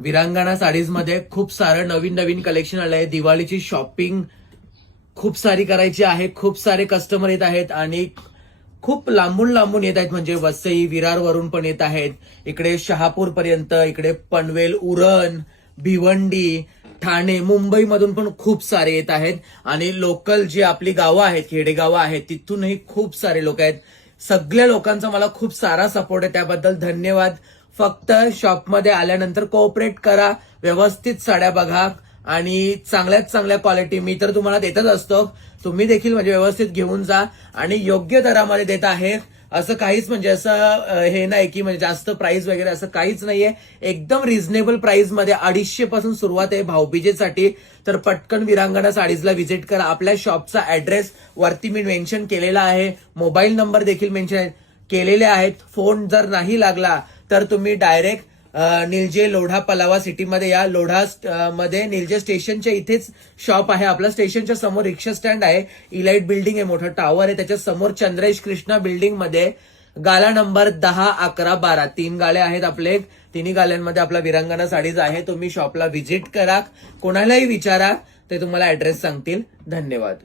विरांगणा sarees मध्ये खूप सारं नवीन नवीन कलेक्शन आलंय. दिवाळीची शॉपिंग खूप सारी करायची आहे. खूप सारे कस्टमर येत आहेत आणि खूप लांबून लांबून येत आहेत. म्हणजे वसई विरार वरून पण येत आहेत. इकडे शहापूर पर्यंत, इकडे पनवेल, उरण, भिवंडी, ठाणे, मुंबईमधून पण खूप सारे येत आहेत. आणि लोकल जी आपली गावं आहेत, खेडेगावं आहेत, तिथूनही खूप सारे लोक आहेत. सगळ्या लोकांचा मला खूप सारा सपोर्ट आहे, त्याबद्दल धन्यवाद. फक्त शॉपमध्ये आल्यानंतर कोऑपरेट करा, व्यवस्थित साड्या बघा आणि चांगल्यात चांगल्या क्वालिटी मी तर तुम्हाला देतच असतो. तुम्ही देखील म्हणजे व्यवस्थित घेऊन जा आणि योग्य दरामध्ये देत आहे. असं काहीच म्हणजे असं हे नाही की म्हणजे जास्त प्राइस वगैरे असं काहीच नाहीये. एकदम रिझनेबल प्राइस मध्ये 250 पासून सुरुवात आहे भाऊबीजेसाठी. तर पटकन विरांगणा साडीजला व्हिजिट करा. आपल्या शॉपचा ऍड्रेस वरती मी मेन्शन केलेला आहे, मोबाईल नंबर देखील मेन्शन केलेले आहेत. फोन जर नाही लागला तर तुम्ही डायरेक्ट निलजे लोढा पलावा सिटीमध्ये या. लोढा मध्ये निलजे स्टेशनच्या इथेच शॉप आहे आपलं. स्टेशनच्या समोर रिक्षा स्टँड आहे, इलाइट बिल्डिंग आहे, मोठं टावर आहे, त्याच्या समोर चंद्रेश कृष्णा बिल्डिंग मध्ये गाला नंबर 10, 11, 12 3 गाळे आहेत आपले. तिन्ही गाल्यांमध्ये आपला विरांगणा साडीज आहे. तुम्ही शॉपला व्हिजिट करा, कोणालाही विचारा, ते तुम्हाला ऍड्रेस सांगतील. धन्यवाद.